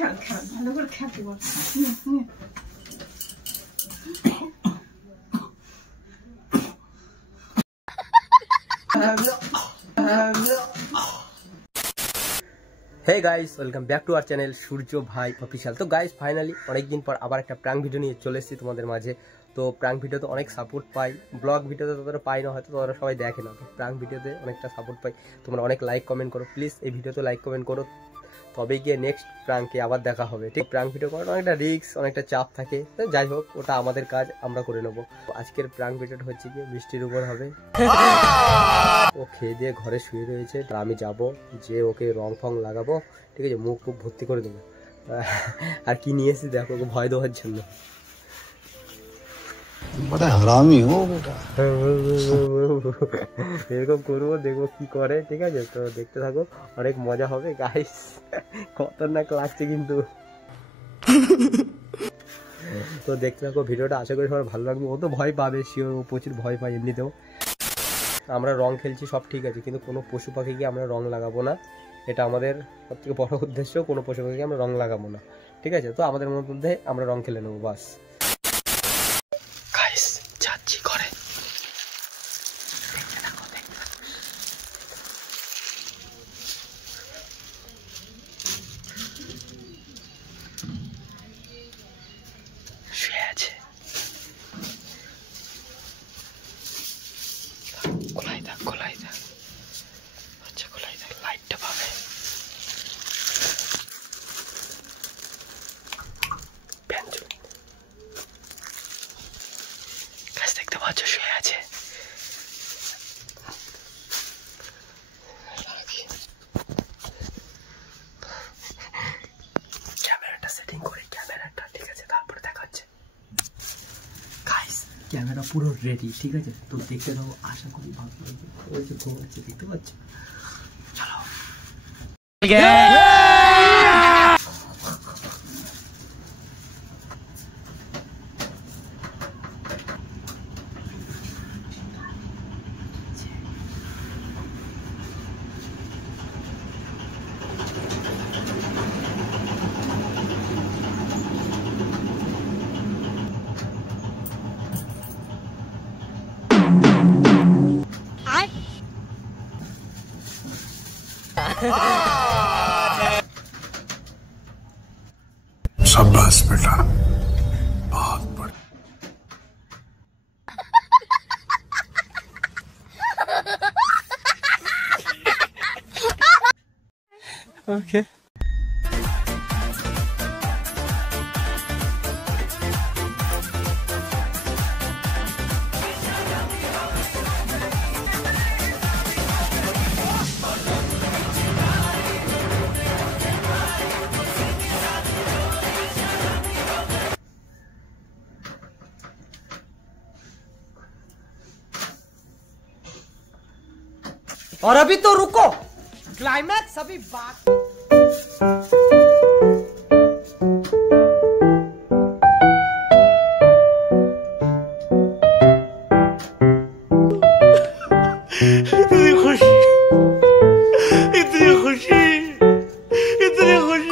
ভালো করে খেতে বল। Hey guys welcome back to our channel Surya Bhai official. तो गाइस फाइनली अनेक दिन पर आबार एक प्रांक भिडियो निये चले एसेछि तोमादेर माझे। तो प्रांक भिडियो तो अनेक सापोर्ट पाई, ब्लग भिडियोते तोमरा पाई ना, हयतो तोमरा सबाई देखे ना। तो प्रांक भिडियोते अनेकटा सापोर्ट पाई, तोमरा अनेक लाइक कमेंट करो, प्लिज এই ভিডিওতে লাইক কমেন্ট করো, তবে গিয়ে নেক্সট প্রাঙ্কে আবার দেখা হবে। ঠিক প্রাঙ্ক ভিডিও করার অনেকটা রিস্ক, অনেকটা চাপ থাকে, তো যাই হোক ওটা আমাদের কাজ, আমরা করে নেব। আজকের প্রাঙ্ক ভিডিওটা হচ্ছে কি বৃষ্টির উপর হবে। ও খেয়ে দিয়ে ঘরে শুয়ে রয়েছে, আমি যাব যে ওকে রং ফং লাগাবো, ঠিক আছে, মুখ খুব ভর্তি করে দেবো। আর কি নিয়ে এসেছি দেখো, ওকে ভয় দেওয়ার জন্য। बड़ा हरामी हो बेटा। এরকম করবো, দেখবো কি করে, ঠিক আছে। তো দেখতে থাকো, অনেক মজা হবে গাইস, খতরনাক লাগছে কিন্তু। তো দেখতে থাকো ভিডিওটা, আশা করি সবার ভালো লাগবে। ও তো ভয় পাবে শিওর, ও প্রচুর ভয় পায় এমনিতেও। আমরা রং খেলছি সব ঠিক আছে, কিন্তু কোনো পশু পাখিকে আমরা রং লাগাবো না, এটা আমাদের সবথেকে বড় উদ্দেশ্য। কোনো পশু পাখিকে আমরা রং লাগাবো না, ঠিক আছে। তো আমাদের মধ্যে আমরা রং খেলে নেবো বাস। গাইস যাচ্ছি ঘরে, দেখতে থাকো, দেখতে থাকো। শুয়ে আছে, খোলাই থাক, খোলাই থাক, আচ্ছা খোলাই থাক, লাইটটা পাবে। গাছ দেখতে পাচ্ছ, শুয়ে আছে। ক্যামেরাটা সেটিং করে, ক্যামেরাটা ঠিক আছে, তারপরে দেখাচ্ছে। গাইস ক্যামেরা পুরো রেডি, ঠিক আছে। তো দেখতে দাও, আশা করি ভালো লাগবে। ওই যে ঘুমাচ্ছে, দেখতে পাচ্ছ, চলো। शाबाश बेटा, बहुत बढ़िया। ओके और अभी तो रुको, क्लाइमैक्स अभी बाकी। इतनी खुशी, इतनी खुशी, इतनी खुशी।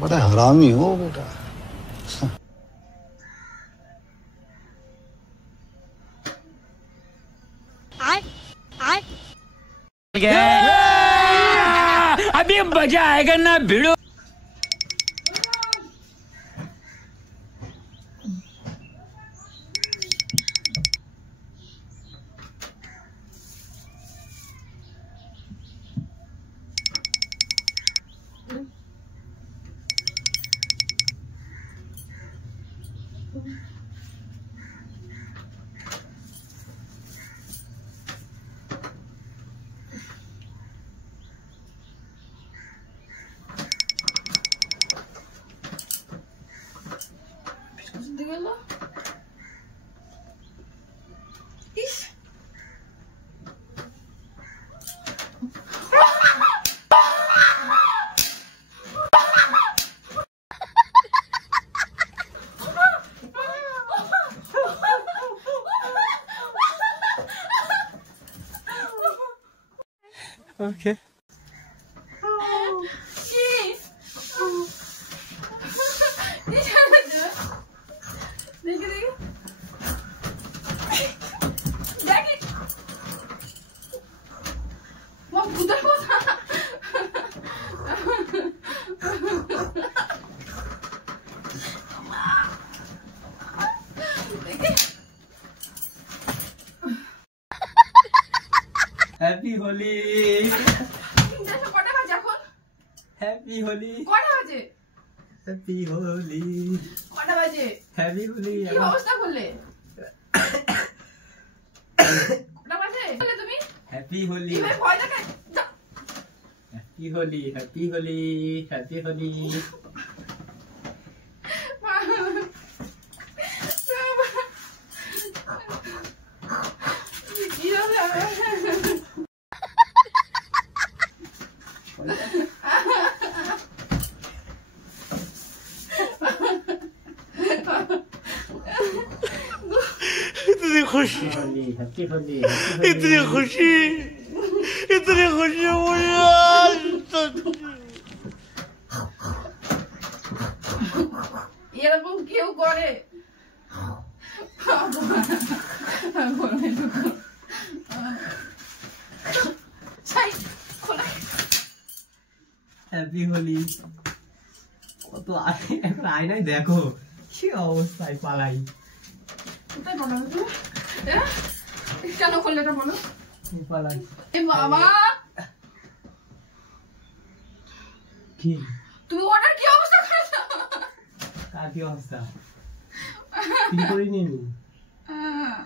बड़ा हरामी हो बेटा। अभी मजा आएगा ना भिड़ो। ওকে হ্যাপি হোলি। কটা বাজে এখন? হ্যাপি হোলি। কটা বাজে? হ্যাপি হোলি। কটা বাজে? হ্যাপি হোলি। কি অবস্থা করলে? কটা বাজে বলে তুমি? হ্যাপি হোলি। কি ভাই ভয় দেখে? Happy Holi. Happy Holi. Happy Holi. इतनी खुशी हैप्पी होली। इतनी खुशी मुझे आज तक। এরকম কেউ করে? হ্যাপি হোলি। কত আয়নায় দেখো কি অবস্থায় পালাই। কেন করলে এটা বলো? পালাই বাবা কি তুমি অর্ডার কি অবস্থা করেছো? কার কি অবস্থা? কি করি নি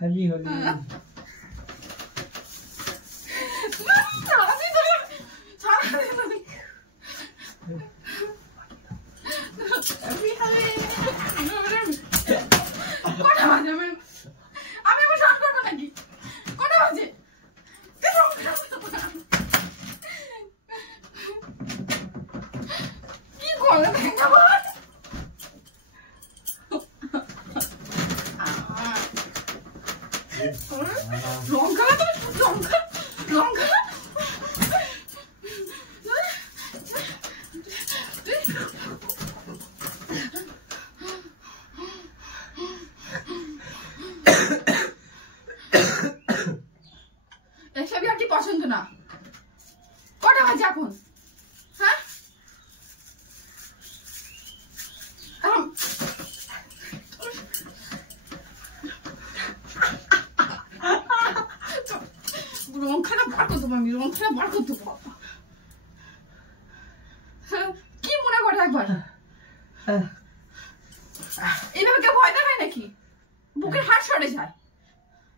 হ্যাপি হোলি। কটা বাজে? আমি এবার শর্ট করবো নাকি? কটা বাজে? কি করলে লঙ্কা লঙ্কা লঙ্কা এসবই আর কি পছন্দ না। কটা বাজে এখন? হ্যাঁ লঙ্কাটা বার করতে পারবি? লঙ্কাটা বার করতে পারবো? কি মনে করে একবার? এইভাবে কেউ ভয় দেখায় নাকি? বুকের হাড় সরে যায়।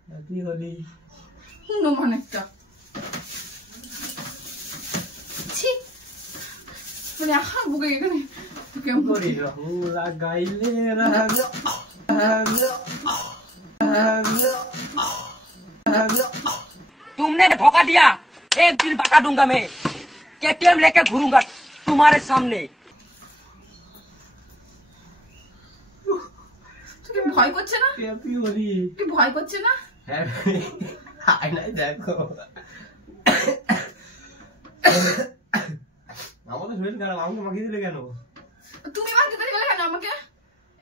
হ্যাপি হোলি। হুনুমান একটা ছি, মানে এখন বুকে এখানে কেমন করি রং লাগাইলে तुमने धोखा दिया। एक दिन बता दूंगा मैं। केटीएम लेके घूरूंगा तुम्हारे सामने। তোকে ভয় করছে না? হ্যাপি হোলি। কি ভয় করছে না? আয়নায় দেখো আমাদের শরীর খারাপ, আমাকে মাখিয়ে দিলে কেন? তুমি মাখতে গেলে কেন আমাকে?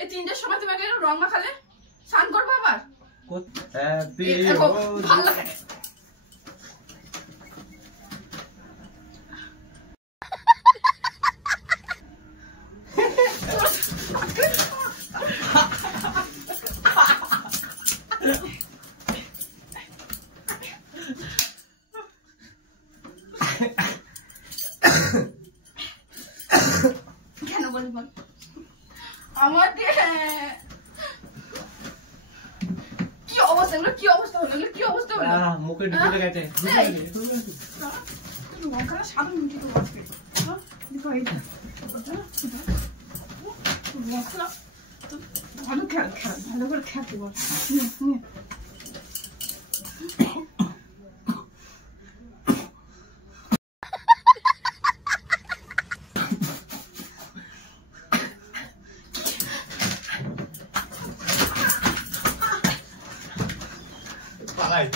এই 3টার সময় তুমি আমাকে রং মাখালে? স্নান করবো আবার? হ্যাপি দেখো হোলি। ভালো লাগে। কেন বলি বল আমাকে? কি অবস্থা হলো? কি অবস্থা হলো? কি অবস্থা হলো? মুখে ঢুকে গেছে। লঙ্কাটা সাদা মিটি তো আজকে ভালো খেয়াল খেয়াল ভালো করে খেয়াল বল। পালাই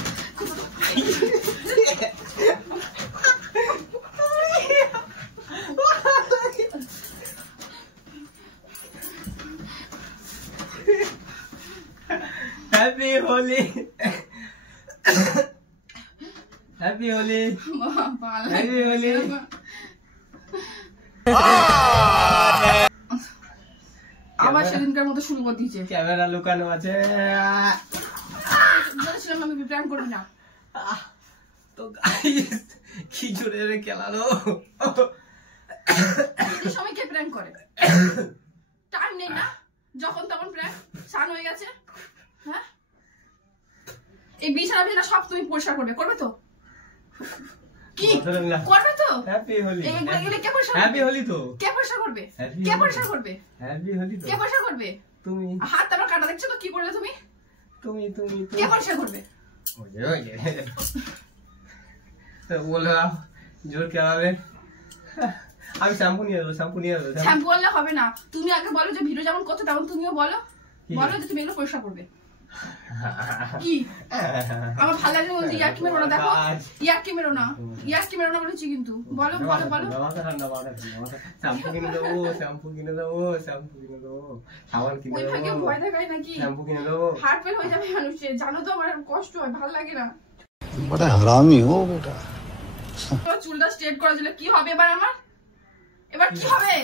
happy Holi happy Holi happy Holi. আবার সেদিনকার মতো শুরু করে দিয়েছে। ক্যামেরা লুকানো আছে। বলেছিলাম আমি প্র্যাঙ্ক করবি না। তো গাইস কি জোরে রে খেলালো। এই সময় কে প্র্যাঙ্ক করে? টাইম নেই না, যখন তখন প্র্যাঙ্ক সান হয়ে গেছে। হ্যাঁ, এই বিছানা সব তুমি পরিষ্কার করবে তো? কি করবে তো? হ্যাপি হোলি। এগুলো কে পরিষ্কার? হ্যাপি হোলি তো কে পরিষ্কার করবে? কে পরিষ্কার করবে? হ্যাপি হোলি তো কে পরিষ্কার করবে? তুমি। হাত আমার কাটা দেখছো তো, কি করলে তুমি? তুমি কে পরিষ্কার করবে? বলে জোর খেলাবে। আমি শ্যাম্পু নিয়ে দেবো। শ্যাম্পু করলে হবে না, তুমি আগে বলো যে ভিডিও যেমন করছো তেমন তুমিও বলো যে তুমি এগুলো পরিষ্কার করবে। কি আমার ভালো লাগে বলছি, ইয়ার্কি মেরো না। দেখো ইয়ার্কি মেরো না বলেছি কিন্তু। বলো শ্যাম্পু কিনে দেবো সাবান কিনে দেবো। ভয় দেখায় নাকি? শ্যাম্পু কিনে দেবো। হার্ট ফেল হয়ে যাবে মানুষের, জানো তো আমার কষ্ট হয়, ভালো লাগে না। बड़ा हरामी हो बेटा। চুলটা স্ট্রেট করা ছিল, কি হবে এবার আমার? এবার কি হবে?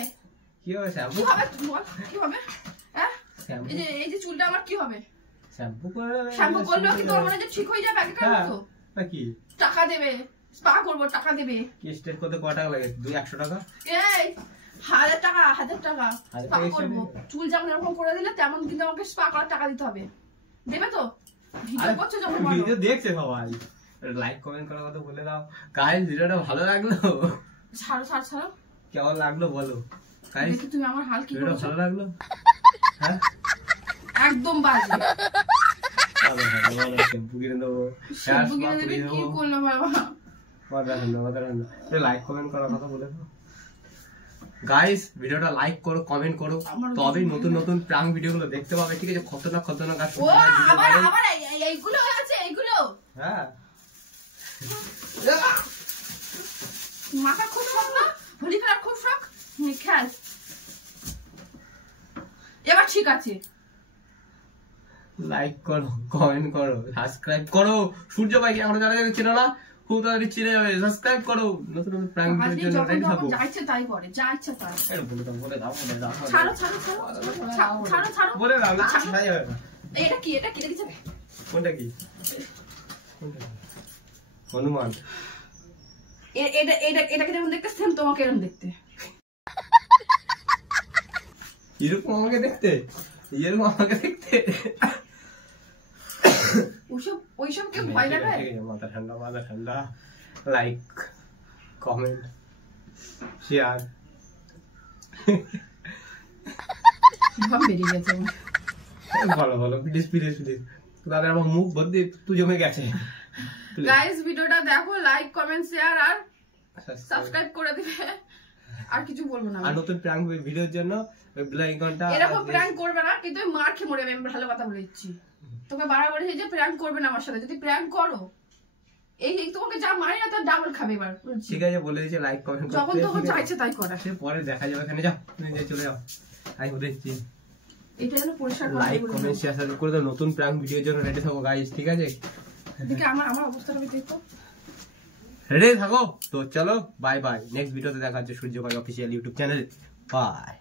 কি হবে শ্যাম্পু? কি হবে বল, কি হবে? হ্যাঁ, এই যে চুলটা আমার কি হবে? শ্যাম্পু করলেও কি তোমার মনে হয় যে ঠিক হয়ে যাবে আগেকার মতো? কি টাকা দেবে, স্পা করবো, টাকা দেবে। কি স্টেট করতে কত টাকা লাগে? 200 টাকা? এই 1000 টাকা স্পা টাকা করবো। চুল যেমন এরকম করে দিলে তেমন কিন্তু আমাকে স্পা করার টাকা দিতে হবে। দেবে তো? ভিডিও করছো যখন বলো। ভিডিও দেখছে সবাই, লাইক কমেন্ট করার কথা বলে দাও। গাইস ভিডিওটা ভালো লাগলো? ছাড়ো। কেমন লাগলো বলো গাইস? দেখি তুমি আমার হাল কি ভিডিওটা করছো। ভালো লাগলো? হ্যাঁ, একদম বাজে। শ্যাম্পু কিনে দেবো, শ্যাম্পু কিনে দেবে, কি করলো বাবা? লাইক কমেন্ট করার কথা বলে দাও। গাইস ভিডিওটা লাইক করো, কমেন্ট করো, তবেই নতুন প্রাঙ্ক ভিডিওগুলো দেখতে পাবে। ঠিক আছে, খতরনাক আর ও আবার এইগুলো আছে, এইগুলো। হ্যাঁ, মাথা খুব শখ না, হোলি খেলার খুব শখ। খেল এবার, ঠিক আছে। লাইক করো, কমেন্ট করো, সাবস্ক্রাইব করো। সূর্য ভাইকে এখনো যারা চেনো না, খুব তাড়াতাড়ি চিনে যাবে। সাবস্ক্রাইব করো, নতুন প্রাঙ্ক ভিডিওর জন্য রেডি থাকো। যা ইচ্ছে তাই করে, যা ইচ্ছে তাই। বলে দাও। ছাড়ো। বলে দাও না, নাই হবে না। এটা কি দেখেছো? কোনটা কি? হনুমান। এটাকে যেমন দেখতে সেম তোমাকে এরকম দেখতে। এরকম আমাকে দেখতে? ওইসব কেউ ভয় লাগায়? মাথা ঠান্ডা। Like, comment, share. বেরিয়ে গেছে। ভালো প্লিজ তাদের আমার মুখ ভর্তি তুই জমে গেছে। গাইস ভিডিওটা দেখো, লাইক কমেন্ট শেয়ার আর সাবস্ক্রাইব করে দিবে। আর কিছু বলবো না। আর নতুন প্র্যাঙ্ক ভিডিওর জন্য ওই বেল আইকনটা। এরকম প্র্যাঙ্ক করবে না, কিন্তু মার খেয়ে মরে যাবে। আমি ভালো কথা বলে দিচ্ছি তোকে, বারবার বলেছি যে প্র্যাঙ্ক করবে না আমার সাথে। যদি প্র্যাঙ্ক করো, এই তোমাকে যা মারি না তার ডাবল খাবে এবার। ঠিক আছে, বলে দিয়েছে লাইক কমেন্ট করতে। যখন তখন চাইছে তাই করা। সে পরে দেখা যাবে। এখানে যাও, তুমি চলে যাও। আমি বলেছি এটা যেন পরিষ্কার লাইক কমেন্ট শেয়ার করে দাও। নতুন প্র্যাঙ্ক ভিডিওর জন্য রেডি থাকো গাইস। ঠিক আছে, দেখে আমার অবস্থাটা দেখো। রেডি থাকো তো, চলো বাই। নেক্সট ভিডিওতে দেখা হচ্ছে সূর্য ভাই অফিসিয়াল ইউটিউব চ্যানেলে। বাই।